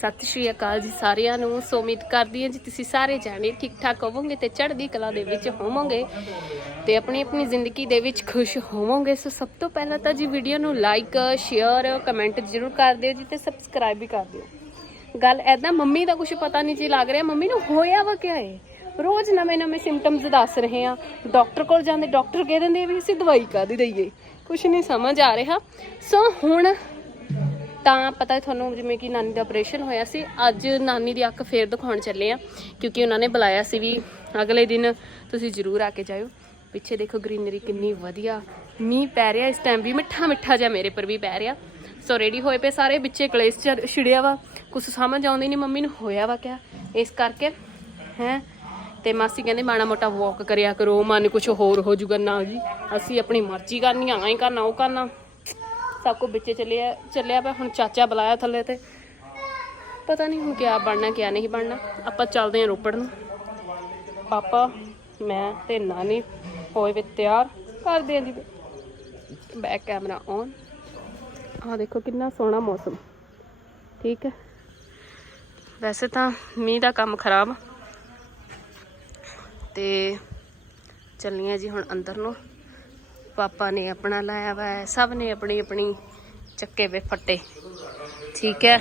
ਸਤਿ ਸ਼੍ਰੀ ਅਕਾਲ ਜੀ ਸਾਰਿਆਂ ਨੂੰ। ਸੋ ਉਮੀਦ ਕਰਦੀ ਹਾਂ ਜੀ, ਤੁਸੀਂ ਸਾਰੇ ਜਾਣੇ ਠੀਕ ਠਾਕ ਹੋਵੋਗੇ ਤੇ ਚੜ੍ਹਦੀ ਕਲਾ ਦੇ ਵਿੱਚ ਹੋਵੋਗੇ ਤੇ ਆਪਣੀ ਆਪਣੀ ਜ਼ਿੰਦਗੀ ਦੇ ਵਿੱਚ ਖੁਸ਼ ਹੋਵੋਗੇ। ਸੋ ਸਭ ਤੋਂ ਪਹਿਲਾਂ ਤਾਂ ਜੀ ਵੀਡੀਓ ਨੂੰ ਲਾਈਕ ਸ਼ੇਅਰ ਕਮੈਂਟ ਜ਼ਰੂਰ ਕਰ ਦਿਓ ਜੀ ਤੇ ਸਬਸਕ੍ਰਾਈਬ ਵੀ ਕਰ ਦਿਓ। ਗੱਲ ਐਦਾਂ ਮੰਮੀ ਦਾ ਕੁਝ ਪਤਾ ਨਹੀਂ ਜੀ ਲੱਗ ਰਿਹਾ। ਮੰਮੀ ਨੂੰ ਹੋਇਆ ਵਾ ਕਿਆ ਹੈ ਰੋਜ਼ ਨਵੇਂ ਨਵੇਂ ਸਿੰਪਟਮਸ ਦੱਸ ਰਹੇ ਆ ਡਾਕਟਰ ਕੋਲ ਜਾਂਦੇ ਡਾਕਟਰ ਕਹਿ ਦਿੰਦੇ ਵੀ ਅਸੀਂ ਦਵਾਈ ਕਾਦੀ ਦਈਏ? ਕੁਝ ਨਹੀਂ ਸਮਝ ਆ ਰਿਹਾ। ਸੋ ਹੁਣ ਤਾਂ ਪਤਾ ਹੈ ਤੁਹਾਨੂੰ ਜਿਵੇਂ ਕਿ ਨਾਨੀ ਦਾ ਆਪਰੇਸ਼ਨ ਹੋਇਆ ਸੀ, ਅੱਜ ਨਾਨੀ ਦੀ ਅੱਖ ਫੇਰ ਦਿਖਾਉਣ ਚੱਲੇ ਆ ਕਿਉਂਕਿ ਉਹਨਾਂ ਨੇ ਬੁਲਾਇਆ ਸੀ ਵੀ ਅਗਲੇ ਦਿਨ ਤੁਸੀਂ ਜ਼ਰੂਰ ਆ ਕੇ ਜਾਇਓ। ਪਿੱਛੇ ਦੇਖੋ ਗ੍ਰੀਨਰੀ ਕਿੰਨੀ ਵਧੀਆ ਮੀਂਹ ਪੈ ਰਿਹਾ, ਇਸ ਟਾਈਮ ਵੀ ਮਿੱਠਾ ਮਿੱਠਾ ਜਿਹਾ ਮੇਰੇ ਪਰ ਵੀ ਪੈ ਰਿਹਾ। ਸੋ ਰੈਡੀ ਹੋਏ ਪਏ ਸਾਰੇ, ਵਿੱਚੇ ਕਲੇਸ਼ ਚ ਛਿੜਿਆ ਵਾ ਕੁਝ ਸਮਝ ਆਉਂਦੀ ਨਹੀਂ ਮੰਮੀ ਨੂੰ ਹੋਇਆ ਵਾ ਕਿਆ, ਇਸ ਕਰਕੇ, ਹੈ। ਤੇ ਮਾਸੀ ਕਹਿੰਦੇ ਮਾੜਾ ਮੋਟਾ ਵਾਕ ਕਰਿਆ ਕਰੋ, ਮਨ ਕੁਝ ਹੋਰ ਹੋ ਜੂਗਾ, ਨਾ ਜੀ, ਅਸੀਂ ਆਪਣੀ ਮਰਜ਼ੀ ਕਰਨੀ ਆਈ ਕਰਨਾ, ਉਹ ਕਰਨਾ। ਸਭ ਕੁਝ ਵਿੱਚੇ ਚੱਲਿਆ ਚੱਲਿਆ ਪਿਆ। ਹੁਣ ਚਾਚਾ ਬੁਲਾਇਆ ਥੱਲੇ ਤੇ। ਪਤਾ ਨਹੀਂ ਹੁਣ ਕਿਆ ਬਣਨਾ, ਕਿਆ ਨਹੀਂ ਬਣਨਾ। ਆਪਾਂ ਚੱਲਦੇ ਹਾਂ ਰੋਪੜ ਨੂੰ। ਪਾਪਾ, ਮੈਂ ਤੇ ਨਾਨੀ ਹੋਏ ਵੇ ਤਿਆਰ। ਕਰਦੇ ਆਂ ਜੀ ਬੈਕ ਕੈਮਰਾ ਔਨ ਆਹ ਦੇਖੋ ਕਿੰਨਾ ਸੋਹਣਾ ਮੌਸਮ। ਠੀਕ ਹੈ। ਵੈਸੇ ਤਾਂ ਮੀਂਹ ਦਾ ਕੰਮ ਖਰਾਬ। ਤੇ ਚੱਲੀਆਂ ਜੀ ਹੁਣ ਅੰਦਰ ਨੂੰ। ਪਾਪਾ ਨੇ ਆਪਣਾ ਲਾਇਆ ਵਾ ਸਭ ਨੇ ਆਪਣੀ ਆਪਣੀ ਚੱਕੇ ਵੇ ਫੱਟੇ। ਠੀਕ ਹੈ?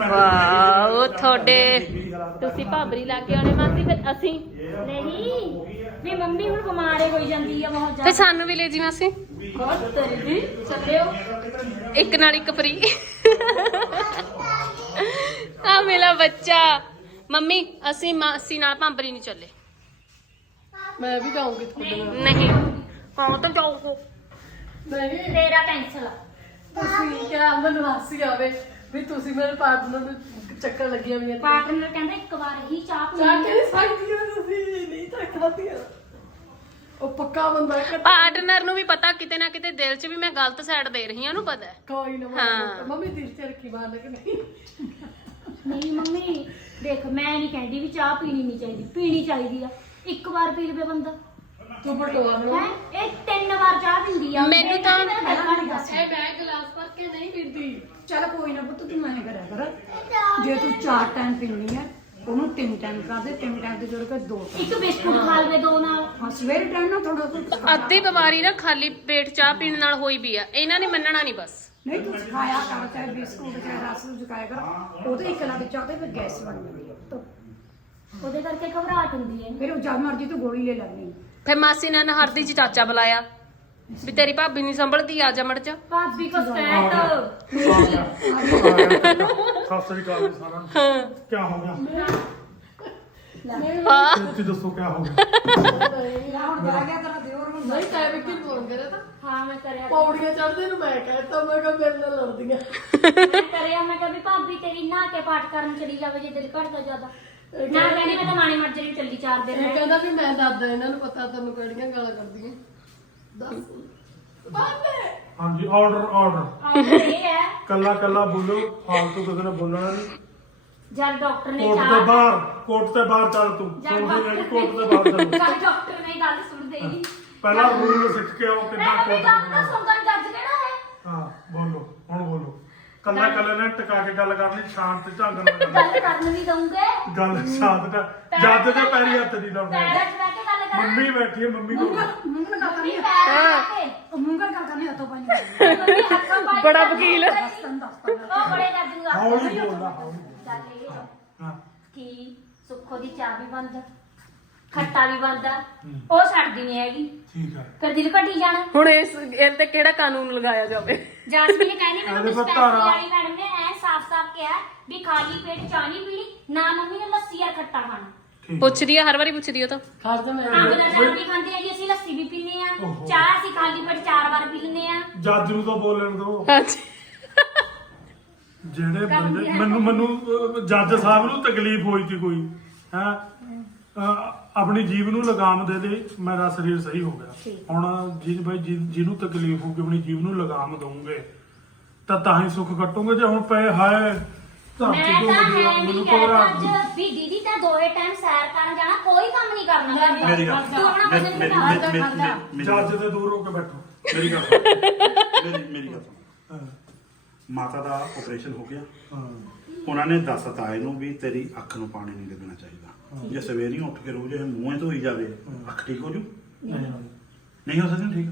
ਵਾਓ ਤੁਹਾਡੇ ਤੁਸੀਂ ਭਾਬਰੀ ਲਾ ਕੇ ਆਉਣੇ ਮਾਸੀ ਫਿਰ ਅਸੀਂ ਨਹੀਂ ਵੀ ਮੰਮੀ ਹੁਣ ਬਿਮਾਰੇ ਹੋਈ ਜਾਂਦੀ ਆ ਬਹੁਤ ਫਿਰ ਸਾਨੂੰ ਵੀ ਲੈ ਜੀ ਮਾਸੀ। ਜ਼ਿਆਦਾ ਤੇਰੀ ਚੱਲਿਓ। ਇੱਕ ਨਾਲ ਇੱਕ ਫਰੀ। ਆ ਮੇਰਾ ਬੱਚਾ। ਮੰਮੀ ਅਸੀਂ ਮਾਸੀ ਨਾਲ ਭਾਂਬਰੀ ਨਹੀਂ ਚੱਲੇ। ਮੈਂ ਵੀ ਜਾਊਂਗੀ ਤੁਹਾਡੇ ਨਾਲ। ਨਹੀਂ ਕੌਣ ਤਾਂ ਜਾਊਗਾ। ਨਹੀਂ ਤੇਰਾ ਕੈਂਸਲ ਤੁਸੀਂ ਕਿਹਾ ਮੈਨੂੰ ਹਾਸੀ ਆਵੇ ਵੀ ਤੁਸੀਂ ਮੇਰੇ ਪਾਰਟਨਰ ਨੂੰ ਚੱਕਰ ਲੱਗੀਆਂ ਹੋਈਆਂ ਪਾਰਟਨਰ ਕਹਿੰਦਾ ਇੱਕ ਵਾਰ ਹੀ ਚਾਹ ਪੀ ਕੇ ਨਹੀਂ ਸਕਦੀ ਹੋ ਤੁਸੀਂ ਨਹੀਂ ਚੱਕਦੀ ਉਹ ਪੱਕਾ ਬੰਦਾ ਹੈ ਪਾਰਟਨਰ ਨੂੰ ਵੀ ਪਤਾ ਕਿਤੇ ਨਾ ਕਿਤੇ ਦਿਲ 'ਚ ਵੀ ਮੈਂ ਗਲਤ ਸਾਈਡ ਦੇ ਰਹੀ ਹਾਂ ਉਹਨੂੰ ਪਤਾ ਹੈ। ਕੋਈ ਨਾ ਹਾਂ। ਮੰਮੀ ਦਿਲ ਤੇ ਰੱਖੀ ਮਾਰ ਕਿ ਨਹੀਂ? ਨਹੀਂ ਮੰਮੀ ਦੇਖ ਮੈਂ ਨਹੀਂ ਕਹਿੰਦੀ ਵੀ ਚਾਹ ਪੀਣੀ ਨਹੀਂ ਚਾਹੀਦੀ ਪੀਣੀ ਚਾਹੀਦੀ ਆ। ਇੱਕ ਵਾਰ ਪੀ ਲਵੇ ਬੰਦਾ। ਤੂੰ ਬਟੋਆ ਹੈ? ਇਹ ਤਿੰਨ ਵਾਰ ਚਾਹ ਪੀਂਦੀ ਆ। ਮੈਨੂੰ ਤਾਂ- ਇਹ ਮੈਂ ਗਲਾਸ ਭਰ ਕੇ ਨਹੀਂ ਪੀਂਦੀ। ਚੱਲ ਕੋਈ ਨਾ ਪੁੱਤ ਤੂੰ ਐਂ ਕਰਿਆ ਕਰ। ਜੇ ਤੂੰ ਚਾਰ ਟਾਈਮ ਪੀਣੀ ਹੈ ਉਹਨੂੰ ਤਿੰਨ ਟਾਈਮ ਕਰ ਦੇ ਤਿੰਨ ਟਾਈਮ ਦੀ ਜਗ੍ਹਾ ਤੇ ਦੋ। ਇੱਕ ਬਿਸਕੁਟ ਖਾ ਲਵੇ ਦੋ ਨਾਲ। ਹਾਂ ਸਵੇਰੇ ਟਾਈਮ ਨਾ ਥੋੜਾ ਕੁ ਅੱਧੀ ਬਿਮਾਰੀ ਨਾ ਖਾਲੀ ਪੇਟ ਚਾਹ ਪੀਣ ਨਾਲ ਹੋਈ ਵੀ ਆ। ਇਹਨਾਂ ਨੇ ਮੰਨਣਾ ਨਹੀਂ ਬਸ। ਨਹੀਂ ਤੂੰ ਖਾਇਆ ਕਰ ਚਾਹੇ ਬਿਸਕੁਟ ਚਾਹੇ ਰਸ ਨੂੰ ਕਰ। ਉਹਦੇ ਇੱਕ ਲੱਗ ਚਾਹ ਤੇ ਫਿਰ ਗੈਸ ਬਣ ਜਾਂਦੀ ਹੈ ਤਾਂ ਉਹਦੇ ਕਰਕੇ ਘਬਰਾਹਟ ਹੁੰਦੀ ਹੈ। ਫਿਰ ਉਹ ਜਦ ਮਰਜ਼ੀ ਤੂੰ ਗੋਲੀ ਲੈ ਲੈਣੀ ਫਿਰ ਮਾਸੀ ਨੇ ਨਹਰਦੀ ਚ ਚਾਚਾ ਬੁਲਾਇਆ। ਵੀ ਤੇਰੀ ਭਾਬੀ ਨਹੀਂ ਸੰਭਲਦੀ ਆ ਜਾ ਮੜ ਜਾ। ਭਾਬੀ ਕੋ ਸਟੈਟ ਸਤਿ ਸ੍ਰੀ ਅਕਾਲ ਜੀ ਸਾਰਿਆਂ ਨੂੰ। ਕੀ ਹੋ ਗਿਆ? ਹਾਂ। ਤੁਸੀਂ ਦੱਸੋ ਕੀ ਹੋ ਗਿਆ? ਹੁਣ ਬਹਿ ਗਿਆ ਤੇਰਾ ਦਿਓਰ ਨੂੰ ਨਹੀਂ ਟਾਈਮ ਕਿ ਫੋਨ ਕਰੇ ਤਾਂ? ਹਾਂ ਮੈਂ ਕਰਿਆ। ਪੌੜੀਆਂ ਚੜਦੇ ਨੂੰ ਮੈਂ ਕਹਿਤਾ ਮੈਂ ਕਿਹਾ ਮੇਰੇ ਨਾਲ ਲੜਦੀਆਂ। ਮੈਂ ਕਰਿਆ ਮੈਂ ਕਿਹਾ ਵੀ ਭਾਬੀ ਤੇਰੀ ਨਹਾ ਕੇ ਪਾਠ ਕਰਨ ਚਲੀ ਜਾਵੇ ਜੇ ਦਿਲ ਕਰਦਾ ਜ਼ਿਆਦਾ। ਨਾ ਕਹਿੰਦੀ ਮੈਂ ਤਾਂ ਮਾਣੀ ਮਰਜਰੀ ਨੂੰ ਚੱਲੀ ਚਾਰ ਦਿਨ ਇਹ ਕਹਿੰਦਾ ਵੀ ਮੈਂ ਦਾਦਾ ਇਹਨਾਂ ਨੂੰ ਪਤਾ ਤੁਹਾਨੂੰ ਕਿਹੜੀਆਂ ਗਾਲਾਂ ਕਰਦੀਆਂ। ਦੱਸ। ਬਾਬੇ ਹਾਂਜੀ ਆਰਡਰ ਆਰਡਰ ਆਹ ਇਹ ਹੈ। ਕੱਲਾ ਕੱਲਾ ਬੋਲੋ ਫਾਲਤੂ ਕਿਸੇ ਨੇ ਬੋਲਣਾ ਨਹੀਂ ਜਦ ਡਾਕਟਰ ਨੇ ਕੋਰਟ ਤੇ ਚਾਹ ਬਾਹਰ ਕੋਰਟ ਤੇ ਬਾਹਰ ਚੱਲ ਤੂੰ। ਜਦ ਨਹੀਂ ਡਾਕਟਰ ਕੋਰਟ ਤੇ ਬਾਹਰ ਚੱਲ। ਜਦ ਡਾਕਟਰ ਨੇ ਗੱਲ ਸੁਣਦੇ ਹੀ ਪਹਿਲਾਂ ਰੂਲ ਸਿੱਖ ਕੇ ਆਓ ਮੈਂ ਕਿੱਦਾਂ ਕੋਰਟ ਡਾਕਟਰ ਸੁਣਦਾ ਜੱਜ ਕਿਹੜਾ ਹੈ ਹਾਂ ਬੋਲੋ ਹੁਣ ਬੋਲੋ ਕੱਲਾ ਕੱਲਾ ਨੇ ਟਿਕਾ ਕੇ ਗੱਲ ਕਰਨੀ ਸ਼ਾਂਤ ਢੰਗ ਨਾਲ ਗੱਲ ਗੱਲ ਕਰਨ ਨਹੀਂ ਦਊਂਗੇ। ਗੱਲ ਸ਼ਾਂਤ ਨਾਲ ਜੱਜ ਦੇ ਪੈਰੀ ਹੱਥ ਨਹੀਂ ਲਾਉਣਾ। ਪੈਰਾਂ 'ਚ ਬਹਿ ਕੇ ਗੱਲ ਕਰਾਂ ਮੰਮੀ ਬੈਠੀ ਹੈ ਮੰਮੀ ਕੋਲ ਗੱਲ ਮੰਮੀ ਕਰਨੀ ਪੈਰਾਂ ਬਹਿ ਉਹ ਮੁੰਗਲ ਗੱਲ ਕਰਨੀ ਹੱਥੋਂ ਪਾਣੀ ਕੇ ਮੰਮੀ ਹੱਥਾਂ ਪਾਈ ਬੜਾ ਵਕੀਲ। ਦੱਸ ਤੈਨੂੰ ਦੱਸ ਤਾ ਉਹ ਬੜੇ ਜੱਜ ਨੂੰ ਹੌਲੀ ਬੋਲਦਾ ਹੌਲੀ ਇਹ ਆ। ਹਾਂ। ਕਿ ਸੁੱਖੋ ਦੀ ਚਾਹ ਵੀ ਬੰਦ ਖੱਟਾ ਵੀ ਬੰਦ ਆ। ਹੂੰ। ਉਹ ਛੱਡਦੀ ਨਹੀਂ ਹੈਗੀ। ਠੀਕ ਹੈ ਫਿਰ ਦਿਲ ਘਟੀ ਜਾਣਾ। ਹੁਣ ਇਸ ਇਹ ਤੇ ਕਿਹੜਾ ਕਾਨੂੰਨ ਲਗਾਇਆ ਜਾਵੇ? ਜਾਸਮੀਨ ਕਹਿੰਦੀ ਮੈਨੂੰ ਇਹਦੇ ਪਰ ਧਾਰਾ- ਵਾਲੀ ਮੈਡਮ ਨੇ ਸਾਫ਼-ਸਾਫ਼ ਕਿਹਾ ਵੀ ਖਾਲੀ ਪੇਟ ਚਾਹ ਨਹੀਂ ਪੀਣੀ ਨਾ ਮੰਮੀ ਨੇ ਲੱਸੀ ਜਾਂ ਖੱਟਾ ਖਾਣਾ। ਪੁੱਛਦੀ ਆ ਹਰ ਵਾਰੀ ਪੁੱਛਦੀ ਆ ਤਾਂ। ਖੜ ਜਾ ਮੈਂ ਅਗਲਾ ਚਾਹ ਵੀ ਖਾਂਦੇ ਆ ਜੀ ਅਸੀਂ ਲੱਸੀ ਵੀ ਪੀਂਦੇ ਆ। ਓਹੋ। ਚਾਹ ਅਸੀਂ ਖਾਲੀ ਪੇਟ ਚਾਰ ਵਾਰ ਪੀ ਲੈਂਦੇ ਆ। ਜੱਜ ਨੂੰ ਤਾਂ ਬੋਲਣ ਹਾਂਜੀ। ਜਿਹੜੇ ਬੰਦੇ ਮੈਨੂੰ ਮੈਨੂੰ ਅਹ, ਜੱਜ ਸਾਹਿਬ ਨੂੰ ਤਕਲੀਫ ਹੋਈ ਸੀ ਕੋਈ ਹੈ? ਆਪਣੀ ਜੀਵ ਨੂੰ ਲਗਾਮ ਦੇ ਦੇ ਮੇਰਾ ਸਰੀਰ ਸਹੀ ਹੋ ਗਿਆ। ਹੁਣ ਜੀ ਭਾਈ ਜੀ- ਜਿਹਨੂੰ ਤਕਲੀਫ ਹੋਊਗੀ ਆਪਣੀ ਜੀਵ ਨੂੰ ਲਗਾਮ ਦਊਂਗੇ। ਤਾਂ ਤਾਂ ਹੀ ਸੁੱਖ ਕੱਟੂਗੇ ਜੇ ਹੁਣ ਪਏ ਹਾਏ ਧਰਤੀ ਮੈਂ ਤੋਂ ਹੈ ਨਹੀਂ ਮੈਨੂੰ ਅੱਜ। ਵੀ ਦੀਦੀ ਤਾਂ ਦੋਏ ਟਾਈਮ ਸੈਰ ਕਰਨ ਜਾਣਾ ਕੋਈ ਕੰਮ ਨਹੀਂ ਕਰਨਾ। ਘਰ ਦਾ। ਮੇਰੀ ਗੱਲ ਤੂੰ ਆਪਣਾ ਮੇਰੀ ਵਜ਼ਨ ਮੇਰੀ ਘਟਾ। ਮੇਰੀ ਮੇਰੀ ਮੇਰੀ ਦੇ ਦੂਰ ਹੋ ਕੇ ਬੈਠੋ। ਮੇਰੀ ਗੱਲ ਸੁਣ। ਮੇਰੀ ਮੇਰੀ ਗੱਲ ਸੁਣ। ਹਾਂ। ਮਾਤਾ ਦਾ ਆਪਰੇਸ਼ਨ ਹੋ ਗਿਆ। ਹਾਂ। ਉਹਨਾਂ ਨੇ ਦੱਸਤਾ ਇਹਨੂੰ ਵੀ ਤੇਰੀ ਅੱਖ ਨੂੰ ਪਾਣੀ ਨਹੀਂ ਲੱਗਣਾ ਚਾਹੀਦਾ। ਜੇ ਸਵੇਰੇ ਹੀ ਉੱਠ ਕੇ ਰੋਜ਼ ਇਹ ਮੂੰਹੇ ਧੋਈ ਜਾਵੇ ਅੱਖ ਠੀਕ ਹੋ ਜੂ? ਨਹੀਂ। ਨਹੀਂ ਹੋ ਸਕਦੀ ਠੀਕ।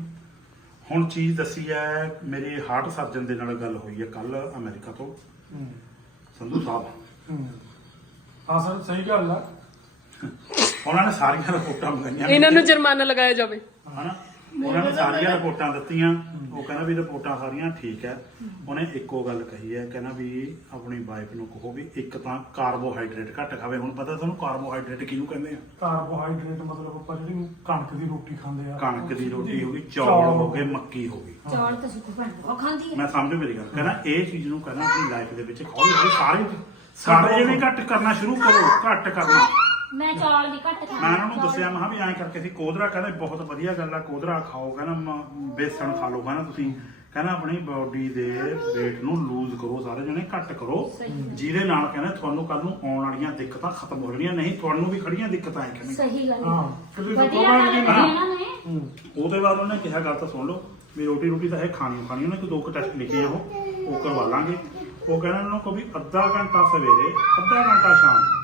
ਹੁਣ ਚੀਜ਼ ਦੱਸੀ ਹੈ ਮੇਰੇ ਹਾਰਟ ਸਰਜਨ ਦੇ ਨਾਲ ਗੱਲ ਹੋਈ ਹੈ ਕੱਲ ਅਮਰੀਕਾ ਤੋਂ। ਹੂੰ। ਸੰਧੂ ਸਾਹਿਬ। ਹੂੰ। ਹਾਂ ਸਰ ਸਹੀ ਗੱਲ ਆ। ਉਹਨਾਂ ਨੇ ਸਾਰੀਆਂ ਰਿਪੋਰਟਾਂ ਮੰਗਾਈਆਂ। ਇਹਨਾਂ ਨੂੰ ਜੁਰਮਾਨਾ ਲਗਾਇਆ ਜਾਵੇ। ਹਨਾ? ਉਹਨਾਂ ਨੇ ਸਾਰੀਆਂ ਰਿਪੋਰਟਾਂ ਦਿੱਤੀਆਂ ਉਹ ਕਹਿੰਦਾ ਵੀ ਰਿਪੋਰਟਾਂ ਸਾਰੀਆਂ ਠੀਕ ਹੈ। ਉਹਨੇ ਇੱਕੋ ਗੱਲ ਕਹੀ ਹੈ ਕਹਿੰਦਾ ਵੀ ਆਪਣੀ ਵਾਈਫ ਨੂੰ ਕਹੋ ਵੀ ਇੱਕ ਤਾਂ ਕਾਰਬੋਹਾਈਡਰੇਟ ਘੱਟ ਖਾਵੇ। ਹੁਣ ਪਤਾ ਤੁਹਾਨੂੰ ਕਾਰਬੋਹਾਈਡਰੇਟ ਕਿਹਨੂੰ ਕਹਿੰਦੇ ਆ? ਕਾਰਬੋਹਾਈਡਰੇਟ ਮਤਲਬ ਆਪਾਂ ਜਿਹੜੀ ਕਣਕ ਦੀ ਰੋਟੀ ਖਾਂਦੇ ਆ। ਕਣਕ ਦੀ ਰੋਟੀ ਹੋ ਗਈ ਚੌਲ ਹੋ ਗਏ ਮੱਕੀ ਹੋ ਗਈ। ਚੌਲ ਤਾਂ ਸੁੱਕੂ ਭੈਣ ਉਹ ਖਾਂਦੀ ਹੈ। ਮੈਂ ਸਮਝ ਮੇਰੀ ਗੱਲ। ਕਹਿੰਦਾ ਇਹ ਚੀਜ਼ ਨੂੰ ਕਹਿੰਦਾ ਆਪਣੀ ਲਾਈਫ ਦੇ ਵਿੱਚ ਖਾਓ ਸਾਰੇ ਸਾਰੇ ਜਿਹੜੇ ਘੱਟ ਕਰਨਾ ਸ਼ੁਰੂ ਕਰੋ ਘੱਟ ਕਰਨਾ। ਮੈਂ ਚੌਲ ਦੀ ਘੱਟ ਖਾਂਦੀ ਮੈਂ ਉਹਨਾਂ ਨੂੰ ਦੱਸਿਆ ਮੈਂ ਕਿਹਾ ਵੀ ਐਂ ਕਰਕੇ ਸੀ ਕਹਿੰਦਾ ਬਹੁਤ ਵਧੀਆ ਗੱਲ ਆ ਕੋਦਰਾ ਖਾਓ ਕਹਿੰਦਾ ਮ- ਬੇਸਣ ਖਾ ਲਓ ਕਹਿੰਦਾ ਤੁਸੀਂ ਕਹਿੰਦਾ ਆਪਣੀ ਬਾਡੀ ਦੇ weight ਨੂੰ ਲੂਜ਼ ਕਰੋ ਸਾਰੇ ਜਣੇ ਘੱਟ ਕਰੋ। ਜਿਹਦੇ ਨਾਲ ਕਹਿੰਦਾ ਤੁਹਾਨੂੰ ਕੱਲ ਨੂੰ ਆਉਣ ਵਾਲੀਆਂ ਦਿੱਕਤਾਂ ਖਤਮ ਹੋ ਜਾਣੀਆਂ ਨਹੀਂ ਤੁਹਾਨੂੰ ਵੀ ਖੜੀਆਂ ਦਿੱਕਤਾਂ ਆਏ ਕਹਿੰਦੇ ਸਹੀ ਗੱਲ ਹਾਂ। ਹੈ ਕਿਉਂਕਿ ਵਧੀਆ ਸੁਪਰਮੈਨ ਗੱਲ ਹੈ ਨਾ ਇਹਨਾਂ ਨੇ। ਹੂੰ। ਉਹਦੇ ਬਾਅਦ ਉਹਨੇ ਕਿਹਾ ਗੱਲ ਤਾਂ ਸੁਣ ਲਓ ਵੀ ਰੋਟੀ ਰੋਟੀ ਤਾਂ ਇਹ ਖਾਣੀ ਓ ਖਾਣੀ ਉਹਨੇ ਕੋਈ ਦੋ ਕੁ ਟੈਸਟ ਲਿਖੇ ਆ ਉਹ ਉਹ ਕਰਵਾ ਲਾਂਗੇ। ਉਹ ਕਹਿੰਦਾ ਉਹਨਾਂ ਨੂੰ ਕੋ ਵੀ ਅੱਧਾ ਘੰਟਾ ਸਵੇਰੇ ਅੱਧਾ ਘੰਟਾ ਸ਼ਾਮ।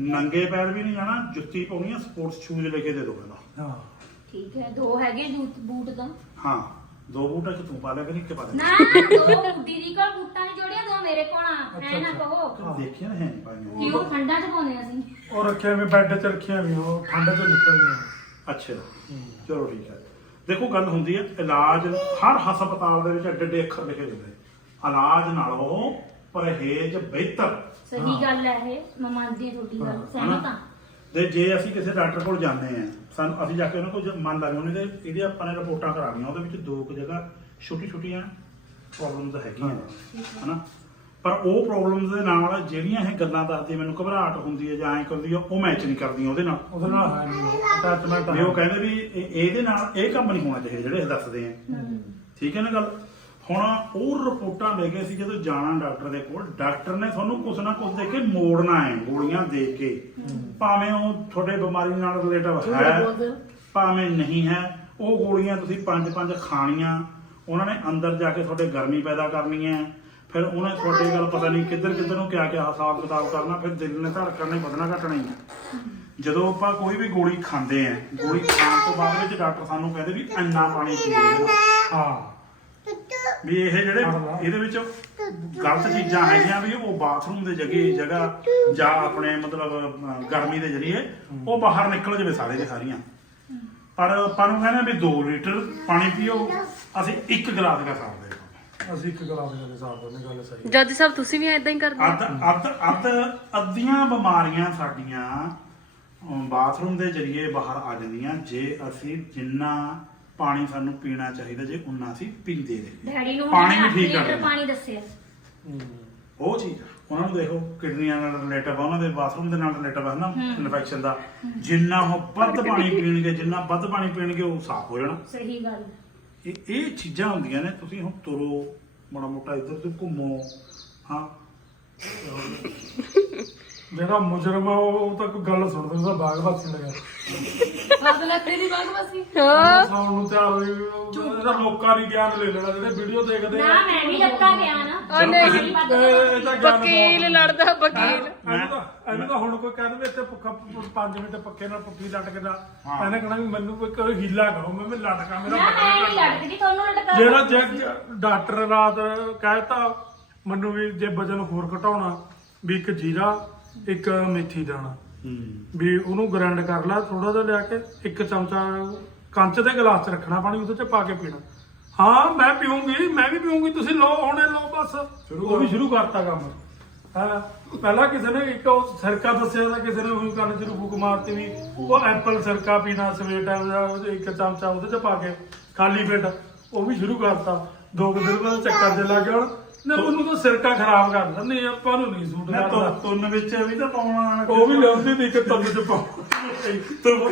ਨੰਗੇ ਪੈਰ ਵੀ ਨਹੀਂ ਜਾਣਾ ਜੁੱਤੀ ਪਾਉਣੀ ਆ ਸਪੋਰਟਸ ਸ਼ੂਜ਼ ਲੈ ਕੇ ਦੇ ਦੋ ਕਹਿੰਦਾ ਹਾਂ। ਠੀਕ ਹੈ ਦੋ ਹੈਗੇ ਜੂਤ ਬੂਟ ਦਾ ਹਾਂ ਦੋ ਬੂਟਾਂ ਚ ਤੂੰ ਪਾ ਲਿਆ ਕਰੀ ਇੱਕ ਪਾ ਨਾ ਦੋ ਦੀਦੀ ਕੋਲ ਬੂਟਾਂ ਨਹੀਂ ਜੋੜੀਆਂ ਦੋ ਮੇਰੇ ਕੋਲ ਆ ਐ ਨਾ ਕਹੋ। ਲਿਆ ਦੇਖਿਆ ਨਾ ਹੈ ਨਹੀਂ ਪਾਈਆਂ ਕਿਉਂ ਠੰਡਾ ਚ ਪਾਉਂਦੇ ਅਸੀਂ? ਉਹ ਰੱਖਿਆ ਵੀ ਬੈੱਡ 'ਚ ਰੱਖਿਆ ਵੀ ਉਹ ਠੰਡ 'ਚ ਨਿਕਲਦੀਆਂ। ਅੱਛਾ ਚਲੋ ਠੀਕ ਹੈ। ਦੇਖੋ ਗੱਲ ਹੁੰਦੀ ਹੈ ਇਲਾਜ ਹਰ ਹਸਪਤਾਲ ਦੇ ਵਿੱਚ ਅੱਡੇ ਅੱਡੇ ਅੱਖਰ ਲਿਖੇ ਹੁੰਦੇ। ਇਲਾਜ ਨਾਲੋਂ ਪਰਹੇਜ਼ ਬਿਹਤਰ। ਸਹੀ ਗੱਲ ਹੈ ਇਹ ਮੈਂ ਮੰਨਦੀ ਹਾਂ ਤੁਹਾਡੀ ਗੱਲ ਸਹਿਮਤ ਹਾਂ। ਤੇ ਜੇ ਅਸੀਂ ਕਿਸੇ ਡਾਕਟਰ ਕੋਲ ਜਾਂਦੇ ਆ ਸਾਨੂੰ ਅਸੀਂ ਜਾ ਕੇ ਉਹਨਾਂ ਕੋਲ ਜ- ਮੰਨ ਲਾਂਗੇ ਉਹਨੇ ਤੇ ਇਹਦੀ ਆਪਾਂ ਨੇ ਰਿਪੋਰਟਾਂ ਕਰਾਉਣੀਆਂ ਉਹਦੇ ਵਿੱਚ ਦੋ ਕੁ ਜਗ੍ਹਾ ਛੋਟੀ ਛੋਟੀਆਂ ਪ੍ਰੋਬਲਮਸ ਹੈਗੀਆਂ ਹਨਾ? ਪਰ ਉਹ ਪ੍ਰੋਬਲਮਸ ਦੇ ਨਾਲ ਜਿਹੜੀਆਂ ਇਹ ਗੱਲਾਂ ਦੱਸਦੀ ਮੈਨੂੰ ਘਬਰਾਹਟ ਹੁੰਦੀ ਹੈ ਜਾਂ ਐਂ ਕਰਦੀ ਆ ਉਹ ਮੈਚ ਨਹੀਂ ਕਰਦੀਆਂ ਉਹਦੇ ਨਾਲ। ਉਹਦੇ ਨਾਲ ਅਟੈਚਮੈਂਟ ਵੀ ਉਹ ਕਹਿੰਦੇ ਵੀ ਇਹ- ਇਹਦੇ ਨਾਲ ਇਹ ਕੰਮ ਨਹੀਂ ਹੋਣਾ ਚਾਹੀਦਾ ਜਿਹੜੇ ਇਹ ਦੱਸਦੇ ਆ। ਠੀਕ ਹੈ ਨਾ ਗੱਲ? ਹੁਣ ਉਹ ਰਿਪੋਰਟਾਂ ਲੈ ਕੇ ਅਸੀਂ ਜਦੋਂ ਜਾਣਾ ਡਾਕਟਰ ਦੇ ਕੋਲ ਡਾਕਟਰ ਨੇ ਤੁਹਾਨੂੰ ਕੁਛ ਨਾ ਕੁਛ ਦੇ ਕੇ ਮੋੜਨਾ ਹੈ ਗੋਲੀਆਂ ਦੇ ਕੇ। ਭਾਵੇਂ ਉਹ ਤੁਹਾਡੇ ਬਿਮਾਰੀ ਨਾਲ ਰਿਲੇਟਿਵ ਹੈ ਭਾਵੇਂ ਨਹੀਂ ਹੈ ਉਹ ਗੋਲੀਆਂ ਤੁਸੀਂ ਪੰਜ ਪੰਜ ਖਾਣੀਆਂ ਉਹਨਾਂ ਨੇ ਅੰਦਰ ਜਾ ਕੇ ਤੁਹਾਡੇ ਗਰਮੀ ਪੈਦਾ ਕਰਨੀ ਹੈ ਫਿਰ ਉਹਨੇ ਤੁਹਾਡੇ ਗੱਲ ਪਤਾ ਨਹੀਂ ਕਿੱਧਰ ਕਿੱਧਰ ਨੂੰ ਕਿਆ ਕਿਆ ਹਿਸਾਬ ਕਿਤਾਬ ਕਰਨਾ ਫਿਰ ਦਿਲ ਨੇ ਧੜਕਣ ਨੇ ਵਧਣਾ ਘਟਣਾ ਹੀ ਜਦੋਂ ਆਪਾਂ ਕੋਈ ਵੀ ਗੋਲੀ ਖਾਂਦੇ ਆ ਗੋਲੀ ਖਾਣ ਤੋਂ ਬਾਅਦ ਵਿੱਚ ਡਾਕਟਰ ਸਾਨੂੰ ਕਹਿੰਦੇ ਵੀ ਇੰਨਾ ਪਾਣੀ ਪੀਓ। ਹਾਂ। ਵੀ ਇਹ ਜਿਹੜੇ ਇਹਦੇ ਵਿੱਚ ਗਲਤ ਚੀਜ਼ਾਂ ਹੈਗੀਆਂ ਵੀ ਉਹ ਬਾਥਰੂਮ ਦੇ ਜਗ੍ਹਾ ਜਗ੍ਹਾ ਜਾਂ ਆਪਣੇ ਮਤਲਬ ਗਰਮੀ ਦੇ ਜਰੀਏ ਉਹ ਬਾਹਰ ਨਿਕਲ ਜਾਵੇ ਸਾਰੇ ਦੇ ਸਾਰੀਆਂ। ਪਰ ਆਪਾਂ ਨੂੰ ਕਹਿੰਦੇ ਵੀ 2 ਲੀਟਰ ਪਾਣੀ ਪੀਓ ਅਸੀਂ 1 ਗਲਾਸ ਦਾ ਸਾਰ ਦੇ ਅਸੀਂ ਇੱਕ ਗਲਾਸ ਦੇ ਹਿਸਾਬ ਨਾਲ ਗੱਲ ਸਹੀ ਜੱਜ ਸਾਹਿਬ ਤੁਸੀਂ ਵੀ ਐਦਾਂ ਹੀ ਕਰਦੇ ਅੱਧ ਅੱਧ ਅੱਧ ਅੱਧੀਆਂ ਬਿਮਾਰੀਆਂ ਸਾਡੀਆਂ ਬਾਥਰੂਮ ਦੇ ਜਰੀਏ ਬਾਹਰ ਆ ਜਾਂਦੀਆਂ ਜੇ ਅਸੀਂ ਜਿੰਨਾ ਪਾਣੀ ਸਾਨੂੰ ਪੀਣਾ ਚਾਹੀਦਾ ਜੇ ਉਨਾ ਅਸੀਂ ਪੀਂਦੇ ਰਹੀਏ। ਡੈਡੀ ਨੂੰ ਪਾਣੀ ਹੁਣ ਵੀ ਠੀਕ ਕਰ ਦਿੰਦਾ। ਪਾਣੀ ਦੱਸਿਆ। ਉਹ ਚੀਜ਼ ਆ। ਉਹਨਾਂ ਨੂੰ ਦੇਖੋ ਕਿਡਨੀਆਂ ਨਾਲ ਰਿਲੇਟਿਵ ਆ ਉਹਨਾਂ ਦੇ ਬਾਥਰੂਮ ਦੇ ਨਾਲ ਰਿਲੇਟਿਵ ਹੈ। ਨਾ ਇਨਫੈਕਸ਼ਨ ਦਾ ਜਿੰਨਾ ਉਹ ਵੱਧ ਪਾਣੀ ਪੀਣਗੇ ਜਿੰਨਾ ਵੱਧ ਪਾਣੀ ਪੀਣਗੇ ਉਹ ਸਾਫ਼ ਹੋ ਜਾਣਾ। ਸਹੀ ਗੱਲ। ਇਹ ਇਹ ਚੀਜ਼ਾਂ ਹੁੰਦੀਆਂ ਨੇ ਤੁਸੀਂ ਹੁਣ ਤੁਰੋ ਮਾੜਾ ਮੋਟਾ ਇੱਧਰ ਤੋਂ ਘੁੰਮੋ ਹਾਂ। ਜਿਹੜਾ ਮੁਜਰਮ ਆ ਉਹ ਉਹ ਤਾਂ ਕੋਈ ਗੱਲ ਸੁਣਦਾ ਉਹਦਾ ਬਾਗ ਵਾਸੀ ਲਗਾ ਸਾਧ ਲੱਤੇ ਦੀ ਬਾਗ ਵਸੀ? ਹਾਂ। ਸਾਉਣ ਨੂੰ ਤਿਆਰ ਹੋਈ ਇਹਦਾ ਲੋਕਾਂ ਨੇ ਗਿਆਨ ਲੈ ਲੈਣਾ ਜਿਹੜੇ ਵੀਡੀਓ ਦੇਖਦੇ ਨਾ ਆ ਮੈਂ ਵੀ ਲੱਗਾ ਗਿਆ ਨਾ ਉਹ ਨਹੀਂ। ਮੈਂ ਵੀ ਵੱਧ ਇਹ ਤਾਂ ਗਿਆਨ ਵਕੀਲ ਲੜਦਾ ਵਕੀਲ। ਇਹਨੂੰ ਤਾਂ ਇਹਨੂੰ ਤਾਂ ਹੁਣ ਕੋਈ ਕਹਿ ਦੇਵੇ ਇੱਥੇ ਭੁੱਖਾ 5 ਮਿੰਟ ਪੱਕੇ ਨਾਲ ਪੁੱਠੀ ਲਟਕਦਾ। ਇਹਨੇ ਕਹਣਾ ਵੀ ਮੈਨੂੰ ਕੋਈ ਕੋਈ ਹੀਲਾ ਕਰੋ ਮੈਂ ਲਟਕਾਂ ਮੇਰਾ ਨਾ ਮੈਂ ਨਹੀਂ। ਲੜਦੀ ਤੁਹਾਨੂੰ ਲਟਕਾ ਜਿਹੜਾ ਜੇ ਡਾਕਟਰ ਰਾਤ ਕਹਿਤਾ ਮੈਨੂੰ ਵੀ ਜੇ ਵਜਨ ਹੋਰ ਘਟਾਉਣਾ ਵੀ ਇੱਕ ਜੀਰਾ ਇੱਕ ਮੇਥੀ ਦਾਣਾ। ਹੂੰ। ਵੀ ਉਹਨੂੰ ਗ੍ਰਾਈਂਡ ਕਰ ਲੈ ਥੋੜਾ ਜਿਹਾ ਲਿਆ ਕੇ ਇੱਕ ਚਮਚਾ ਕੰਚ ਦੇ ਗਲਾਸ 'ਚ ਰੱਖਣਾ ਪਾਣੀ ਉਹਦੇ 'ਚ ਪਾ ਕੇ ਪੀਣਾ। ਹਾਂ ਮੈਂ ਪੀਉਂਗੀ ਮੈਂ ਵੀ ਪੀਉਂਗੀ ਤੁਸੀਂ ਲਓ ਹੁਣੇ ਲਓ ਬਸ। ਉਹ ਵੀ ਸ਼ੁਰੂ ਕਰਤਾ ਕੰਮ। ਹਾਂ ਪਹਿਲਾਂ ਕਿਸੇ ਨੇ ਇੱਕ ਉਹ ਸਿਰਕਾ ਦੱਸਿਆ ਤਾਂ ਕਿਸੇ ਨੇ ਉਹੀ ਕਰਨ ਸ਼ੁਰੂ ਫੂਕ ਮਾਰਤੀ ਵੀ ਉਹ ਐਪਲ ਸਿਰਕਾ ਪੀਣਾ ਸਵੇਰ ਟਾਈਮ ਦਾ ਉਹਦੇ ਇੱਕ ਚਮਚਾ ਉਹਦੇ 'ਚ ਪਾ ਕੇ ਖਾਲੀ ਪੇਟ ਉਹ ਵੀ ਸ਼ੁਰੂ ਕਰਤਾ। ਦੋ ਕੁ ਦਿਨ ਬਾਅਦ ਚੱਕਰ ਜੇ ਲੱਗ ਗਿਆ ਹੁਣ। ਨਾ ਉਹਨੂੰ ਤਾਂ ਸਿਰਕਾ ਖਰਾਬ ਕਰ ਦਿੰਦਾ। ਆਪਾਂ ਨੂੰ ਨਹੀਂ ਸੂਟ ਕਰਦਾ। ਤੁ- ਤੁੰਨ ਵਿੱਚ ਵੀ ਤਾਂ ਪਾਉਣਾ ਉਹ ਵੀ ਲਿਆਉਂਦੀ ਨਹੀਂ ਕਿ ਤੰਦ ਚ ਪਾਉ ਤੁੰਨ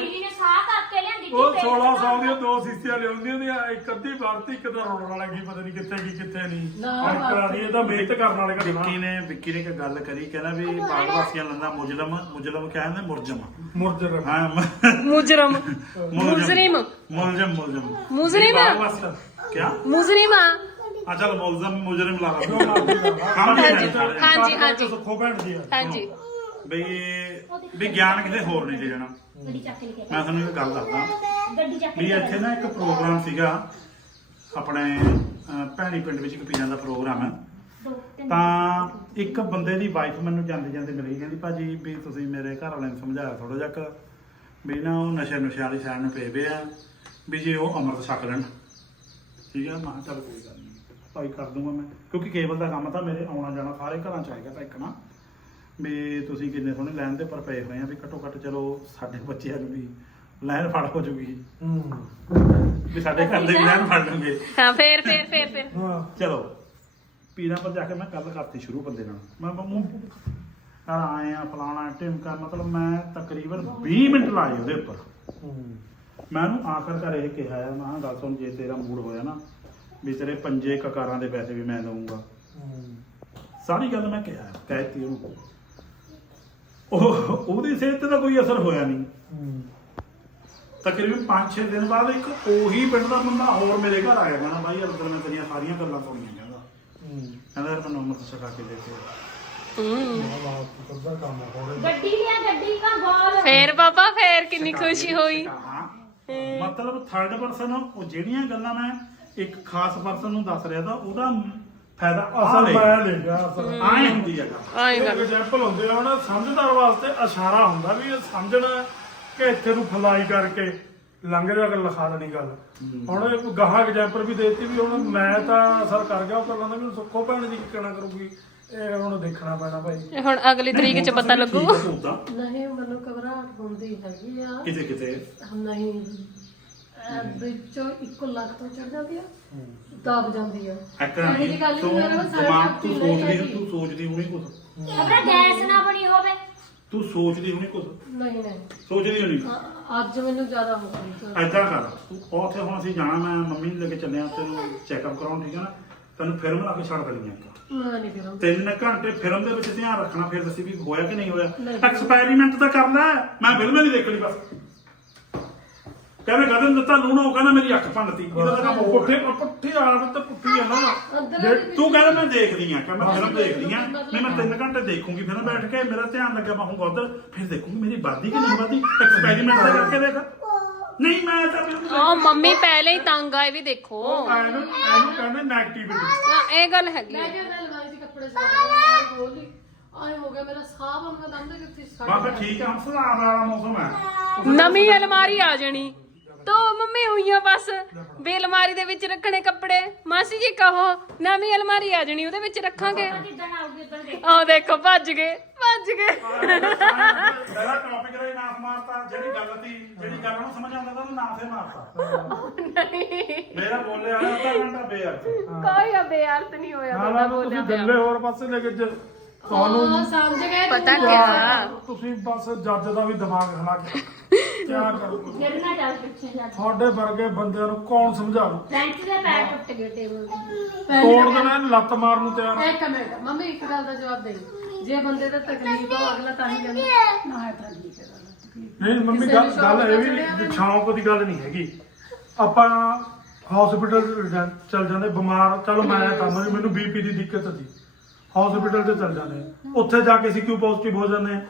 ਦੀਦੀ ਨੇ ਸਾਹ ਕਰਕੇ ਲਿਆਂਦੀ ਉਹ ਸੀ 1600 ਦੀਆਂ ਦੋ ਸੀਸੀਆਂ ਲਿਆਉਂਦੀਆਂ ਦੀਆਂ ਇੱਕ ਅੱਧੀ ਵਰਤੀ ਇੱਕ ਤਾਂ ਰੋਣ ਵਾਲਾ ਕੀ ਪਤਾ ਨਹੀਂ ਕਿੱਥੇ ਕੀ ਕਿੱਥੇ ਨਹੀਂ। ਨਾ, ਨਾ ਕਰਾਣੀ ਇਹ ਤਾਂ ਮਿਹਨਤ ਕਰਨ ਵਾਲੇ ਵਿੱਕੀ ਕਰਨਾ ਨੇ ਵਿੱਕੀ ਨੇ ਇੱਕ ਗੱਲ ਕਰੀ ਕਹਿੰਦਾ ਵੀ ਬਾਗ ਵਾਸੀਆਂ ਲੰਦਾ ਮੁਜਲਮ ਮੁਜਲਮ ਕਹਿੰਦੇ ਮੁਰਜਮ। ਮੁਰਜਰ ਹਾਂ ਮ- ਮੁਜਰਮ। ਮੁਜਰਿਮ। ਮੁਲਜ਼ਮ ਮੁਲਜ਼ਮ। ਮੁਜਰਿਮ। ਕਿਆ? ਮੁਜਰਿਮ। ਆ ਚੱਲ ਮੁਲਜ਼ਮ ਮੁਜਰਮ ਲਾ ਲਾ। ਹਾਂਜੀ, ਹਾਂਜੀ, ਹਾਂਜੀ। ਸੁੱਖੋ ਭੈਣ ਜੀ ਆ। ਹਾਂਜੀ। ਬਈ ਵੀ ਗਿਆਨ ਕਿਸੇ ਹੋਰ ਨਹੀਂ ਦੇ ਜਾਣਾ। ਗੱਡੀ ਚੱਕ ਕੇ ਲੈ ਕੇ ਮੈਂ ਤੁਹਾਨੂੰ ਇੱਕ ਗੱਲ ਦੱਸਦਾ। ਗੱਡੀ ਚੱਕ ਕੇ ਵੀ ਇੱਥੇ ਨਾ ਇੱਕ ਪ੍ਰੋਗਰਾਮ ਸੀਗਾ। ਆਪਣੇ ਅਹ, ਭੈਣੀ ਪਿੰਡ ਵਿੱਚ ਇੱਕ ਪੀਜ਼ਾਂ ਦਾ ਪ੍ਰੋਗਰਾਮ ਹੈ। ਤਾਂ ਇੱਕ ਬੰਦੇ ਦੀ ਵਾਈਫ ਮੈਨੂੰ ਜਾਂਦੇ ਜਾਂਦੇ ਮਿਲੀ। ਕਹਿੰਦੀ ਭਾਜੀ ਵੀ ਤੁਸੀਂ ਮੇਰੇ ਘਰ ਵਾਲਿਆਂ ਨੂੰ ਸਮਝਾਇਆ ਥੋੜਾ ਜਿਹਾ ਕੁ। ਵੀ ਨਾ ਉਹ ਨਸ਼ੇ ਨੁਸ਼ੇ ਵਾਲੀ ਸਾਈਡ ਨੂੰ ਪਏ ਵੇ ਆ। ਵੀ ਜੇ ਉਹ ਅੰਮ੍ਰਿਤ ਛਕ ਲੈਣ। ਠੀਕ ਹੈ ਮੈਂ ਕਿਹਾ ਚੱਲ ਕੋਈ ਗੱਲ ਭਾਈ ਕਰ ਦੂੰਗਾ ਮੈਂ। ਕਿਉਂਕਿ ਕੇਬਲ ਦਾ ਕੰਮ ਤਾਂ ਮੇਰੇ ਆਉਣਾ ਜਾਣਾ ਸਾਰੇ ਘਰਾਂ ਚ ਆਏਗਾ ਤਾਂ ਇੱਕ ਨਾ। ਵੀ ਤੁਸੀਂ ਕਿੰਨੇ ਸੋਹਣੇ ਲਾਈਨ ਦੇ ਪਰ ਪਏ ਹੋਏ ਆ ਵੀ ਘੱਟੋ ਘੱਟ ਚਲੋ ਸਾਡੇ ਬੱਚਿਆਂ ਨੂੰ ਵੀ ਲਾਈਨ ਫੜ ਹੋ ਜੂਗੀ। ਹੂੰ ਵੀ ਸਾਡੇ ਘਰ ਦੇ ਵੀ ਲਾਈਨ ਫੜ ਲਣਗੇ। ਹਾਂ ਫੇਰ ਫੇਰ ਫੇਰ ਫੇਰ। ਹਾਂ। ਚਲੋ ਪੀਰਾਂ ਪਰ ਜਾ ਕੇ ਮੈਂ ਗੱਲ ਕਰਤੀ ਸ਼ੁਰੂ ਬੰਦੇ ਨਾਲ। ਮੈਂ ਮੂੰਹ ਘਰ ਆਏ ਆ ਫਲਾਣਾ ਢਿਮਕਾ ਮਤਲਬ ਮੈਂ ਤਕਰੀਬਨ 20 ਮਿੰਟ ਲਾਏ ਉਹਦੇ ਉੱਪਰ। ਹੂੰ। ਮੈਂ ਉਹਨੂੰ ਆਖਰ ਕਰ ਇਹ ਕਿਹਾ ਮੈਂ ਕਿਹਾ ਗੱਲ ਸੁਣ ਜੇ ਤੇਰਾ ਮੂਡ ਹੋਇਆ ਨਾ ਵੀ ਤੇਰੇ ਪੰਜੇ ਕਕਾਰਾਂ ਦੇ ਪੈਸੇ ਵੀ ਮੈਂ ਦਊਂਗਾ। ਹੂੰ ਸਾਰੀ ਗੱਲ ਮੈਂ ਕਿਹਾ ਕਹਿਤੀ ਉਹਨੂੰ। ਉਹ ਉਹਦੀ ਸਿਹਤ ਤੇ ਤਾਂ ਕੋਈ ਅਸਰ ਹੋਇਆ ਨਹੀਂ। ਹੂੰ ਤਕਰੀਬਨ 5-6 ਦਿਨ ਬਾਅਦ ਇੱਕ ਉਹੀ ਪਿੰਡ ਦਾ ਬੰਦਾ ਹੋਰ ਮੇਰੇ ਘਰ ਆ ਗਿਆ ਕਹਿੰਦਾ ਬਾਈ ਅਬਦੁਲ ਮੈਂ ਤੇਰੀਆਂ ਸਾਰੀਆਂ ਗੱਲਾਂ ਸੁਣੀਆਂ ਕਹਿੰਦਾ ਹੂੰ ਕਹਿੰਦਾ ਯਾਰ ਮੈਨੂੰ ਅੰਮ੍ਰਿਤ ਛਕਾ ਕੇ ਦੇ ਹੋਰੇ ਗੱਡੀ ਲਿਆ ਗੱਡੀ ਦਾ ਬਾਲ ਫੇਰ ਬਾਬਾ ਫੇਰ ਕਿੰਨੀ ਖੁਸ਼ੀ ਹੋਈ। ਹਾਂ। ਮਤਲਬ ਥਰਡ ਪਰਸਨ ਉਹ ਜਿਹੜੀਆਂ ਗੱਲਾਂ ਮੈਂ ਇੱਕ ਖਾਸ ਪਰਸਨ ਨੂੰ ਦੱਸ ਰਿਹਾ ਤਾਂ ਉਹਦਾ ਫਾਇਦਾ ਅਸਲ ਰਿਹਾ। ਮੈਂ ਲੈ ਗਿਆ ਅਸਲ। ਆਏ ਹੁੰਦੀ ਹੈਗਾ ਆਏ ਗੱਲ। ਐਗਜ਼ਾਮਪਲ ਹੁੰਦੇ ਆ ਹੁਣ ਸਮਝਦਾਰ ਵਾਸਤੇ ਇਸ਼ਾਰਾ ਹੁੰਦਾ ਵੀ ਇਹ ਸਮਝਣਾ ਕਿ ਇੱਥੇ ਨੂੰ ਫਲਾਈ ਕਰਕੇ ਲੰਘ ਜਾ ਕੇ ਲਿਖਾ ਦੇਣੀ ਗੱਲ। ਹੁਣ ਇਹ ਗਾਹਾਂ ਐਗਜ਼ਾਮਪਲ ਵੀ ਦੇਤੀ ਵੀ ਹੁਣ ਮੈਂ ਤਾਂ ਅਸਰ ਕਰ ਗਿਆ ਉਹ ਤਾਂ ਕਹਿੰਦਾ ਵੀ ਸੁੱਖੋ ਭੈਣ ਜੀ ਕੀ ਕਹਿਣਾ ਕਰੂਗੀ ਇਹ ਹੁਣ ਦੇਖਣਾ ਪੈਣਾ ਭਾਈ। ਹੁਣ ਅਗਲੀ ਤਰੀਕ ਚ ਪਤਾ ਲੱਗੂ। ਹੈ ਨਹੀਂ ਮੈਨੂੰ ਘਬਰਾਹਟ ਹੁੰਦੀ ਹੈਗੀ ਆ। ਕਿਤੇ ਕਿਤੇ ਨਹੀਂ ਵਿੱਚੋਂ 1 ਲੱਖ ਤੋਂ ਚੜ ਜਾਂਦੀ ਆ ਦਬ ਜਾਂਦੀ ਆ। ਇੱਕ ਇਹੋ ਜਿਹੀ ਗੱਲ ਤੂੰ ਨਹੀਂ ਮੇਰੇ ਕੋਲ ਸਾਰੇ ਦਿਮਾਗ ਹੱਥ ਹੀ ਤੂੰ ਨਹੀਂ ਸੋਚਦੀ ਹੈਗੀ। ਤੂੰ ਸੋਚਦੀ ਹੁਣੀ ਕੁਛ। ਆਪਣਾ ਗੈਸ ਨਾ ਬਣੀ ਹੋਵੇ। ਤੂੰ ਸੋਚਦੀ ਹੁਣੀ ਕੁਛ। ਨਹੀਂ ਨਹੀਂ। ਸੋਚਦੀ ਹੁਣੀ। ਅ- ਅੱਜ ਮੈਨੂੰ ਜ਼ਿਆਦਾ ਹੋ ਗਈ ਐਦਾਂ ਕਰ ਤੂੰ ਉੱਥੇ ਹੁਣ ਅਸੀਂ ਜਾਣਾ ਮੈਂ ਮੰਮੀ ਨੂੰ ਲੈ ਕੇ ਚੱਲੇ ਆ ਤੈਨੂੰ ਚੈੱਕਅਪ ਕਰਾਉਣ ਠੀਕ ਹੈ ਨਾ? ਤੈਨੂੰ ਫਿਲਮ ਲਾ ਕੇ ਛੱਡ ਦੇਣੀ ਇੱਕ। ਮੈਂ ਨਹੀਂ ਕਰਾਂ ਤਿੰਨ ਘੰਟੇ ਫਿਲਮ ਦੇ ਵਿੱਚ ਧਿਆਨ ਰੱਖਣਾ ਫਿਰ ਦੱਸੀ ਵੀ ਹੋਇਆ ਕਿ ਨਹੀਂ ਹੋਇਆ। ਨਹੀਂ। ਐਕਸਪੈਰੀਮੈਂਟ ਤਾਂ ਕਰਨਾ ਹੈ। ਮੈਂ ਫਿਲਮ ਨਹੀਂ ਦੇਖਣੀ ਬਸ। ਕਹਿੰਦੇ ਕਦਮ ਦਿੱਤਾ ਲੂਣਾ ਉਹ ਕਹਿੰਦਾ ਮੇਰੀ ਅੱਖ ਭੰਨਤੀ ਇਹਦਾ ਤਾਂ ਕੰਮ ਪੁੱਠੇ ਪੁੱਠੀ ਆਦਤ ਤਾਂ ਪੁੱਠੀ ਆ ਨਾ। ਜੇ- ਤੂੰ ਕਹਿੰਦਾ ਮੈਂ ਦੇਖਦੀ ਆ ਕਿ ਮੈਂ ਫਿਲਮ ਦੇਖਦੀ ਆ ਨਹੀਂ ਮੈਂ ਤਿੰਨ ਘੰਟੇ ਦੇਖੂੰਗੀ ਫਿਲਮ ਬੈਠ ਕੇ ਮੇਰਾ ਧਿਆਨ ਲੱਗਿਆ ਮੈਂ ਹੋਊਗਾ ਉਧਰ ਫਿਰ ਦੇਖੂੰਗੀ ਮੇਰੀ ਬਾਦੀ ਕਿ ਨਹੀਂ ਬਾਦੀ? ਐਕਸਪੈਰੀਮੈਂਟ ਤਾਂ ਕਰਕੇ ਦੇਖ। ਨਹੀਂ ਮੈਂ ਤਾਂ ਫਿਲਮ ਉਹ ਮੰਮੀ ਪਹਿਲੇ ਹੀ ਤੰਗ ਆਏ ਵੀ ਦੇਖੋ। ਐਨੂੰ ਐਨੂੰ ਕਹਿੰਦੇ ਨੈਗੇਟਿਵਿਟੀ ਹਾਂ, ਇਹ ਗੱਲ ਹੈਗੀ ਮੈਂ ਆ। ਕਿਹਾ ਮੈਂ ਲਗਾਈ ਸੀ ਕੱਪੜੇ ਸਵਾਰ ਬੋਲੀ ਆਏ ਹੋ ਗਿਆ ਮੇਰਾ ਸਾਹ ਬੰਦ ਮੈਂ ਦਮ ਦੇ ਕਿੱਥੇ ਛੱਡ ਠੀਕ ਆ ਹੁਣ ਸੁਧਾਰ ਵਾਲਾ ਮੌਸਮ ਹੈ। ਨਵੀਂ ਅਲਮਾਰੀ ਆ ਜਾਣੀ। ਤੋ ਮੰਮੀ ਹੋਈਆਂ ਬਸ। ਵੀ ਅਲਮਾਰੀ ਦੇ ਵਿੱਚ ਰੱਖਣੇ ਕੱਪੜੇ। ਮਾਸੀ ਜੀ ਕਹੋ ਨਵੀਂ ਅਲਮਾਰੀ ਆ ਜਾਣੀ ਉਹਦੇ ਵਿੱਚ ਰੱਖਾਂਗੇ। ਆਉਗੀ ਉਦੋਂ ਆਹ ਦੇਖੋ ਭੱਜ ਗਏ ਭੱਜ ਗਏ। ਪਹਿਲਾ ਟੌਪਿਕ ਦਾ ਹੀ ਨਾਸ ਮਾਰਤਾ ਜਿਹੜੀ ਗੱਲ ਸੀ ਜਿਹੜੀ ਗੱਲ ਨੂੰ ਸਮਝ ਆਉਂਦਾ ਤਾਂ ਉਹਨੂੰ ਨਾਸ ਹੀ ਮਾਰਤਾ। ਮੇਰਾ ਬੋਲਿਆ ਹੋਇਆ ਅੱਧਾ ਘੰਟਾ ਬੇਅਰਥ। ਕੋਈ ਨਹੀਂ ਹੋਇਆ ਬੰਦਾ ਤੁਸੀਂ ਬੋਲਿਆ ਗੱਲੇ ਹੋਰ ਪਾਸੇ ਲੈ ਕੇ ਜ- ਤੁਹਾਨੂੰ ਸਮਝ ਗਏ ਪਤਾ। ਕਿਆ? ਤੁਸੀਂ ਬਸ ਜੱਜ ਦਾ ਵੀ ਦਿਮਾਗ ਹਿਲਾ ਕੇ ਕਿਆ ਕਰੋ। ਮੇਰੇ ਨਾਲ ਚੱਲ ਪਿੱਛੇ ਜਾ ਤੁਹਾਡੇ ਵਰਗੇ ਬੰਦਿਆਂ ਨੂੰ ਕੌਣ ਸਮਝਾਵੇ ਬੈਂਚ ਦੇ ਪੈਰ ਟੁੱਟ ਗਏ ਟੇਬਲ ਦੇ ਤੋੜ ਦੇਣਾ ਇਹਨੂੰ ਲੱਤ ਮਾਰਨ ਨੂੰ ਤਿਆਰ ਇੱਕ ਮਿੰਟ ਮੰਮੀ ਇੱਕ ਗੱਲ ਦਾ ਜਵਾਬ ਦੇ ਜੇ ਬੰਦੇ ਦਾ ਤਕਲੀਫ ਆ ਅਗਲਾ ਤਾਂ ਹੀ ਕਹਿੰਦਾ ਨਾ ਤਾਂ ਠੀਕ ਹੈ ਤਕਲੀਫ ਨਹੀਂ ਮੰਮੀ ਕਿਸੇ ਗੱਲ ਨੂੰ ਗੱਲ ਇਹ ਵੀ ਵੀ ਸ਼ੌਂਕ ਦੀ ਗੱਲ ਨਹੀਂ ਹੈਗੀ। ਆਪਾਂ ਹਸਪੀਟਲ ਚੱਲ ਜਾਂਦੇ ਬਿਮਾਰ ਚਲੋ ਮੈਂ ਤਾਂ ਮੈਨੂੰ ਬੀਪੀ ਦੀ ਦਿੱਕਤ ਸੀ। ਹਸਪੀਟਲ ਤੇ ਚੱਲ ਜਾਂਦੇ। ਹਾਂ। ਉੱਥੇ ਜਾ ਕੇ ਅਸੀਂ ਕਿਉਂ ਪੋਜ਼ਿਟਿਵ ਹੋ ਜਾਂਦੇ। ਹਾਂ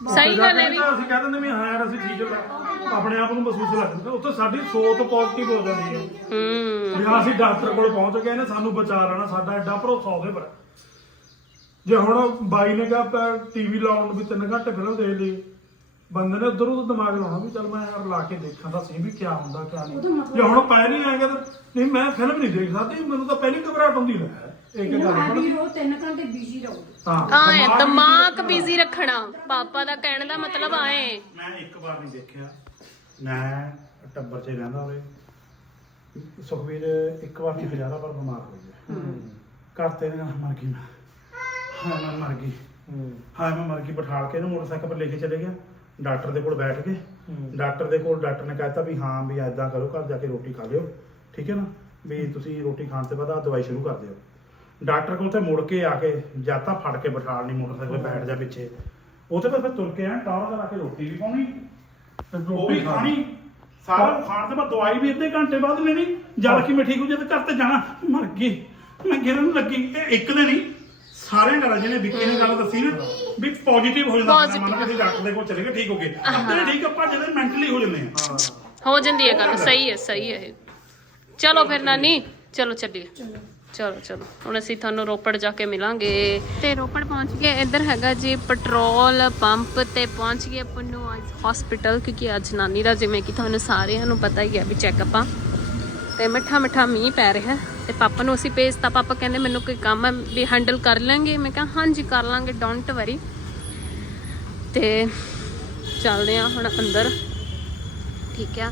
ਸਹੀ ਗੱਲ ਹੈ ਵੀ ਤਾਂ ਅਸੀਂ ਕਹਿ ਦਿੰਦੇ ਵੀ ਹਾਂ ਯਾਰ ਅਸੀਂ ਠੀਕ ਹਾਂ ਆਪਣੇ ਆਪ ਨੂੰ ਮਹਿਸੂਸ ਲੱਗਦਾ ਉੱਥੇ ਸਾਡੀ ਸੋਚ ਪੋਜ਼ਿਟਿਵ ਹੋ ਜਾਂਦੀ ਹੈ। ਹੂੰ। ਵੀ ਹਾਂ ਅਸੀਂ ਡਾਕਟਰ ਕੋਲ ਪਹੁੰਚ ਗਏ ਨੇ ਸਾਨੂੰ ਬਚਾ ਲੈਣਾ ਸਾਡਾ ਐਡਾ ਭਰੋਸਾ ਉਹਦੇ ਪਰ ਹੈ। ਜੇ ਹੁਣ ਬਾਈ ਨੇ ਕਿਹਾ ਟੀਵੀ ਲਾਉਣ ਨੂੰ ਵੀ 3 ਘੰਟੇ ਫਿਲਮ ਦੇਖ ਲਈ। ਬੰਦੇ ਨੇ ਉਧਰ ਉਧਰ ਦਿਮਾਗ ਲਾਉਣਾ ਵੀ ਚੱਲ ਮੈਂ ਯਾਰ ਲਾ ਕੇ ਦੇਖਾਂ ਤਾਂ ਸਹੀ ਵੀ ਕੀ ਹੁੰਦਾ ਕੀ ਨਹੀਂ। ਜੇ ਹੁਣ ਪੈ ਨਹੀਂ ਆਏਗਾ ਤਾਂ ਨਹੀਂ ਮੈਂ ਫਿਲਮ ਨਹੀਂ ਦੇਖ ਸਕਦੀ ਮੈਨੂੰ ਤਾਂ ਪਹਿਲੀ ਘਬਰਾਹਟ ਹੁੰਦੀ ਲੈ ਇੱਕ ਗੱਲ ਆਦੀ ਪੜ੍ਹ- ਰੋ 3 ਘੰਟੇ ਬਿਜ਼ੀ ਰਹੋ। ਹਾਂ ਆਏ ਦਿਮਾਗ ਬਿਜ਼ੀ ਰੱਖਣਾ। ਪਾਪਾ ਦਾ ਕਹਿਣ ਦਾ ਮਤਲਬ ਆਏ ਮੈਂ ਇੱਕ ਵਾਰ ਨਹੀਂ ਦੇਖਿਆ। ਮੈਂ ਟੱਬਰ 'ਚ ਰਹਿੰਦਾ ਹੋਵੇ ਸੁਖਵੀਰ ਇੱਕ ਵਾਰ ਨਹੀਂ ਹਜ਼ਾਰਾਂ ਵਾਰ ਬਿਮਾਰ ਹੋ ਗਿਆ। ਘਰ ਤੇ ਨਾ ਮਰ ਗਈ ਮੈਂ। ਹਾਂ ਮੈਂ ਮਰ ਗਈ। ਹੂੰ। ਹਾਂ ਮੈਂ ਮਰ ਗਈ। ਬਿਠਾਲ ਕੇ ਇਹਨੂੰ ਮੋਟਰਸਾਈਕਲ 'ਤੇ ਲੈ ਕੇ ਚਲੇ ਗਿਆ। ਡਾਕਟਰ ਦੇ ਕੋਲ ਬੈਠ ਹੂੰ। ਡਾਕਟਰ ਦੇ ਕੋਲ ਡਾਕਟਰ ਨੇ ਕਹਿਤਾ ਵੀ ਹਾਂ ਵੀ ਐਦਾਂ ਕਰੋ ਘਰ ਜਾ ਕੇ ਰੋਟੀ ਖਾ ਲਿਓ। ਠੀਕ ਹੈ ਨਾ? ਵੀ ਤੁਸੀਂ ਰੋਟੀ ਖਾਣ ਤੋਂ ਬਾਅਦ ਦਵਾਈ ਸ਼ੁਰੂ ਕਰ ਦਿਓ। ਡਾਕਟਰ ਕੋਲ ਤੇ ਮੁੜ ਕੇ ਆ ਕੇ ਜਾਂ ਤਾਂ ਫੜ ਕੇ ਬਿਠਾਲ ਨਹੀਂ ਮੋਟਰਸਾਈਕਲ 'ਤੇ ਬੈਠ ਜਾ ਪਿੱਛੇ। ਉਹ ਤੇ ਫਿਰ ਤੁਰ ਕੇ ਆ ਟਾਵਰ ਲਾ ਕੇ ਰੋਟੀ ਵੀ ਪਾਉਣੀ ਤੇ ਉਹ ਵੀ ਖਾਣੀ। ਸਾਰਾ ਖਾਣ ਤੋਂ ਬਾਅਦ ਦਵਾਈ ਵੀ ਅੱਧੇ ਘੰਟੇ ਬਾਅਦ ਲੈਣੀ ਜਦ ਕਿ ਮੈਂ ਠੀਕ ਹੋ ਜਦ ਘਰ ਤੇ ਜਾਣਾ। ਮਰ ਗਈ। ਮੈਂ ਗਿਰਨ ਲੱਗੀ। ਇਹ ਇੱਕ ਦੇ ਨਹੀਂ ਸਾਰੇ ਗੱਲ ਜਿਹਨੇ ਵਿੱਕੀ ਨੇ ਗੱਲ ਦੱਸੀ ਨਾ ਵੀ ਪੋਜ਼ਿਟਿਵ ਹੋ ਜਾਂਦਾ ਬੰਦਾ, ਮੰਨ ਲਓ ਕਿਸੇ ਡਾਕਟਰ ਦੇ ਕੋਲ ਚਲੇ ਗਏ ਠੀਕ ਹੋ ਗਏ। ਆਪਣੇ ਠੀਕ ਆਪਾਂ ਜਦੋਂ ਮੈਂਟਲੀ ਹੋ ਜਾਂਦੇ ਆ। ਹੋ। ਜਾਂਦੀ ਹੈ ਗੱਲ। ਸਹੀ ਹੈ ਸਹੀ ਹੈ। ਇਹ। ਚਲੋ ਫਿਰ ਨਾਨੀ ਚਲੋ ਚੱਲੀਏ। ਚਲੋ ਚਲੋ। ਹੁਣ ਅਸੀਂ ਤੁਹਾਨੂੰ ਰੋਪੜ ਜਾ ਕੇ ਮਿਲਾਂਗੇ। ਤੇ ਰੋਪੜ ਪਹੁੰਚ ਗਏ। ਇੱਧਰ ਹੈਗਾ ਜੀ ਪੈਟਰੋਲ ਪੰਪ ਤੇ ਪਹੁੰਚ ਗਏ ਆਪਾਂ ਨੂੰ ਹਸਪੀਟਲ ਕਿਉਂਕਿ ਅੱਜ ਨਾਨੀ ਦਾ ਜਿਵੇਂ ਕਿ ਤੁਹਾਨੂੰ ਸਾਰਿਆਂ ਨੂੰ ਪਤਾ ਹੀ ਹੈ ਵੀ ਚੈੱਕਅਪ ਆ। ਤੇ ਮਿੱਠਾ ਮਿੱਠਾ ਮੀਂਹ ਪੈ ਰਿਹਾ ਤੇ ਪਾਪਾ ਨੂੰ ਅਸੀਂ ਭੇਜਤਾ ਪਾਪਾ ਕਹਿੰਦੇ ਮੈਨੂੰ ਕੋਈ ਕੰਮ ਹੈ ਵੀ ਹੈਂਡਲ ਕਰ ਲਾਂਗੇ ਮੈਂ ਕਿਹਾ, ਹਾਂਜੀ, ਕਰ ਲਾਂਗੇ ਡੋਂਟ ਵਰੀ ਤੇ ਚੱਲਦੇ ਆ ਹੁਣ ਅੰਦਰ। ਠੀਕ ਆ।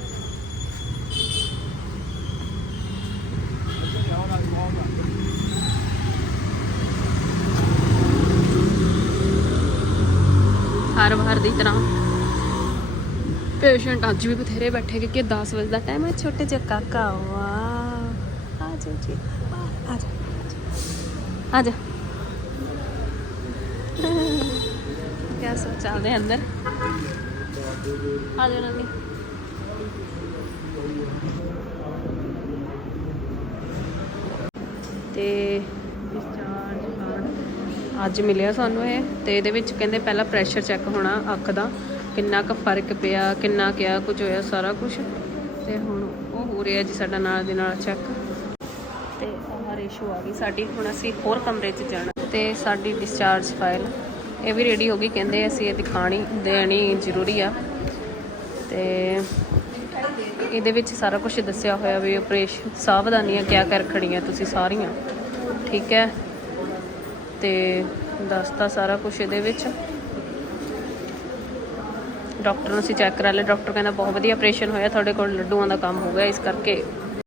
ਹਰ ਵਾਰ ਦੀ ਤਰ੍ਹਾਂ। ਪੇਸ਼ੈਂਟ ਅੱਜ ਵੀ ਬਥੇਰੇ ਬੈਠੇ ਕਿਉਂਕਿ 10 ਵਜੇ ਦਾ ਟਾਈਮ ਹੈ ਛੋਟੇ ਜਿਹੇ ਕਾਕਾ। ਵਾ ਆ ਜਾ। ਜੀ ਆ ਜਾ ਆ ਜਾ ਕਿਆ ਸਭ ਚੱਲਦੇ ਅੰਦਰ? ਆ ਜਾ ਨੰਨੀ। ਤੇ ਅੱਜ ਮਿਲਿਆ ਸਾਨੂੰ ਇਹ ਤੇ ਇਹਦੇ ਵਿੱਚ ਕਹਿੰਦੇ ਪਹਿਲਾਂ ਪ੍ਰੈਸ਼ਰ ਚੈੱਕ ਹੋਣਾ ਅੱਖ ਦਾ, ਕਿੰਨਾ ਕੁ ਫ਼ਰਕ ਪਿਆ, ਕਿੰਨਾ ਕਿਆ ਕੁਝ ਹੋਇਆ ਸਾਰਾ ਕੁਝ ਤੇ ਹੁਣ ਉਹ ਹੋ ਰਿਹਾ ਜੀ ਸਾਡਾ ਨਾਲ ਦੇ ਨਾਲ ਚੈੱਕ ਤੇ ਆਹ ਰੇਸ਼ੋ ਆ ਗਈ ਸਾਡੀ, ਹੁਣ ਅਸੀਂ ਹੋਰ ਕਮਰੇ 'ਚ ਜਾਣਾ। ਤੇ ਸਾਡੀ ਡਿਸਚਾਰਜ ਫਾਈਲ ਇਹ ਵੀ ਰੈਡੀ ਹੋ ਗਈ, ਕਹਿੰਦੇ ਅਸੀਂ ਇਹ ਦਿਖਾਣੀ, ਦੇਣੀ ਜ਼ਰੂਰੀ ਆ। ਤੇ ਇਹਦੇ ਵਿੱਚ ਸਾਰਾ ਕੁਝ ਦੱਸਿਆ ਹੋਇਆ ਵੀ ਆਪਰੇਸ਼ਨ ਸਾਵਧਾਨੀਆਂ ਕਿਆ ਕਰ ਖੜੀਆਂ ਤੁਸੀਂ ਸਾਰੀਆਂ। ਠੀਕ ਹੈ? ਤੇ ਦੱਸਤਾ ਸਾਰਾ ਕੁਝ ਇਹਦੇ ਵਿੱਚ। ਡਾਕਟਰ ਨੂੰ ਅਸੀਂ ਚੈੱਕ ਕਰਾ ਲਿਆ। ਡਾਕਟਰ ਕਹਿੰਦਾ ਬਹੁਤ ਵਧੀਆ ਆਪਰੇਸ਼ਨ ਹੋਇਆ, ਤੁਹਾਡੇ ਕੋਲ ਲੱਡੂਆਂ ਦਾ ਕੰਮ ਹੋ ਗਿਆ, ਇਸ ਕਰਕੇ